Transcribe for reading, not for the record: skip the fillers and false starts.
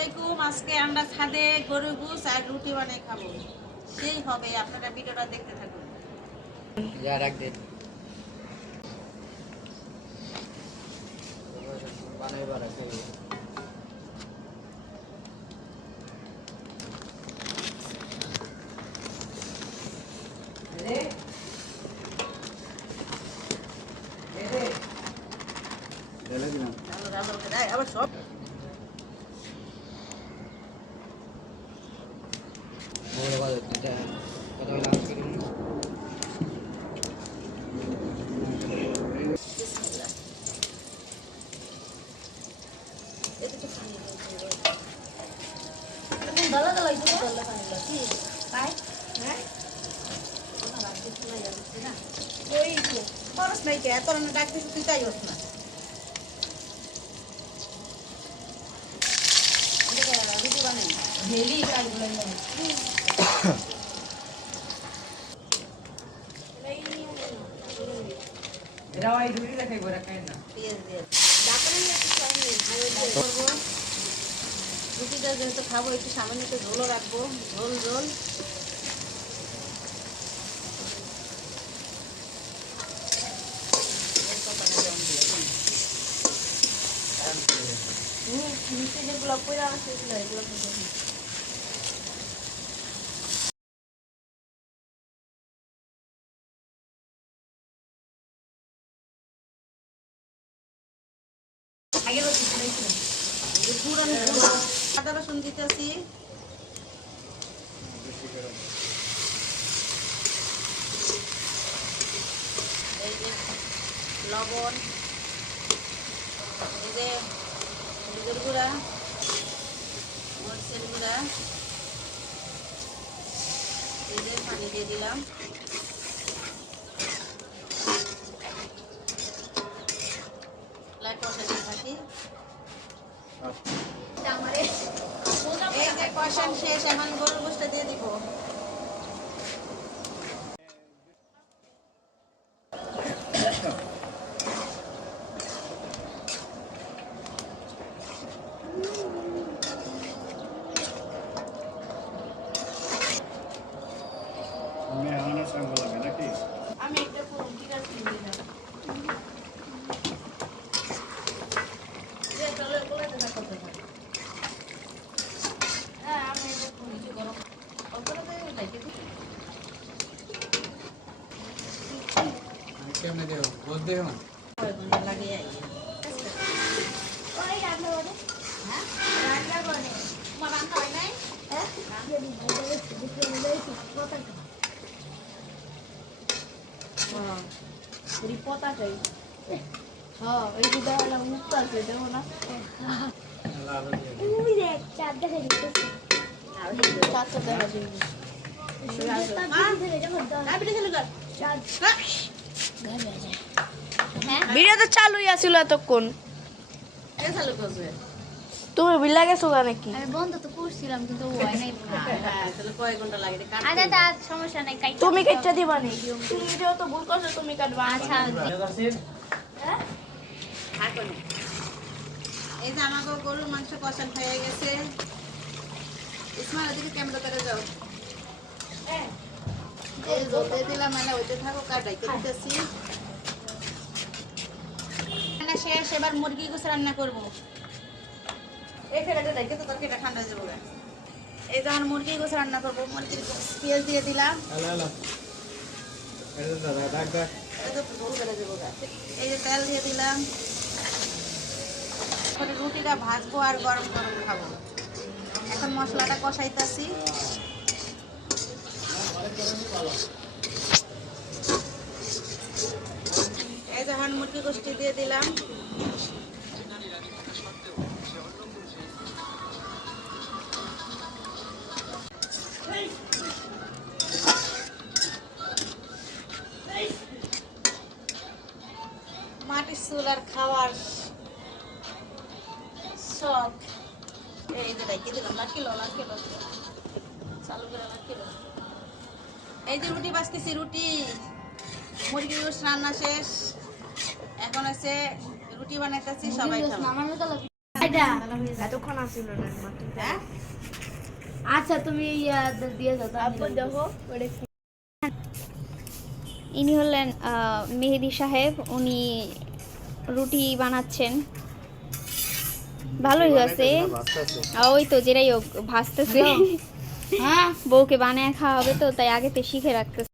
আলাইকুম। আজকে আমরা খাদে গরুর গোশত আর রুটি বানিয়ে খাবো। সেই হবে, আপনারা ভিডিওটা দেখতে থাকুন। যা রাখ দে বানাই বাড়া খেয়ে আবার সব বড় বাদ কথা বলে আজকে খরচ নাই কে এত রান্না ডাক দিচ্ছি, তুই তাই হোস না। রুটি বানাই রুটিটা যেহেতু খাবো, একটু সামান্য একটু ঝোলও রাখবো। ঝোল ঝোল যেগুলো পয়লা সেগুলো এগুলো আদা রসুন দিতেছি, এই যে লবণ, এই যে হলুদের গুঁড়া, মরিচের গুঁড়া, এই যে পানি দিয়ে দিলাম। কষা দিয়ে থাকি। এই যে কষান শেষ, এখন গরুর গোশতটা দিয়ে দিব। আমি একটা পুরো ঠিক আছে কেমনে দেও বলতে হবে লাগিয়ে পতা চাই। হ্যাঁ, এই যে দেওয়া মুক্ত আছে, দেবো না। চারটা দেখা ভিডিও তো চালুই আছিল এতক্ষণ। চালু করবে তুমি বিলা গেছো নাকি? আমি বন্ধ তো করছিলাম কিন্তু হয় নাই। তাহলে কয় ঘন্টা লাগে? আরে তা সমস্যা নাই, কাইটা তুমি কেটে দিবা নি? তুমি ভিডিও তো ভুল করছো, তুমি কাটবা। আচ্ছা থাকুন। এই যে আমাকে গরুর মাংস কষান হয়ে গেছে। ইসমাইল ওদিকে ক্যামেরা করে যাও। এই জল দিয়ে দিলাম, মানে ওইতে থাকো, কাটাই দিতেছি। রান্না শেষ, এবার মুরগি গোস রান্না করবো। এই ফেরাটা দেখে তো তরকারিটা ঠান্ডা হয়ে যাবে। এই যখন মুরগি গোস রান্না করবো, মুরগির পেঁয়াজ দিয়ে দিলাম। এই যে তেল দিয়ে দিলাম। রুটিটা ভাজবো আর গরম গরম খাবো। এখন মশলাটা কষাইতেছি। এই যখন মুরগি গোষ্ঠী দিয়ে দিলাম। মাটির চুলার খাওয়ার শখ। এই যে রেখে দিলাম, কিলো চালু করে কিলো। এই যে রুটি বাজতেছি, রুটি মুরগির গোশত রান্না শেষ। এখন আছে রুটি বানাইতেছি, সবাই খাবো। এটা এতক্ষণ আসছিল না মাত্র। হ্যাঁ আচ্ছা তুমি দিয়ে দাও আপু দেখো ওটা কি? ইনি হলেন মেহেদি সাহেব, উনি রুটি বানাচ্ছেন। ভালোই হয়েছে। ওই তো যেটাই হোক ভাজতেছে। হ্যাঁ বউকে বানায় খাওয়া হবে তো, তাই আগেতে শিখে রাখতেছে।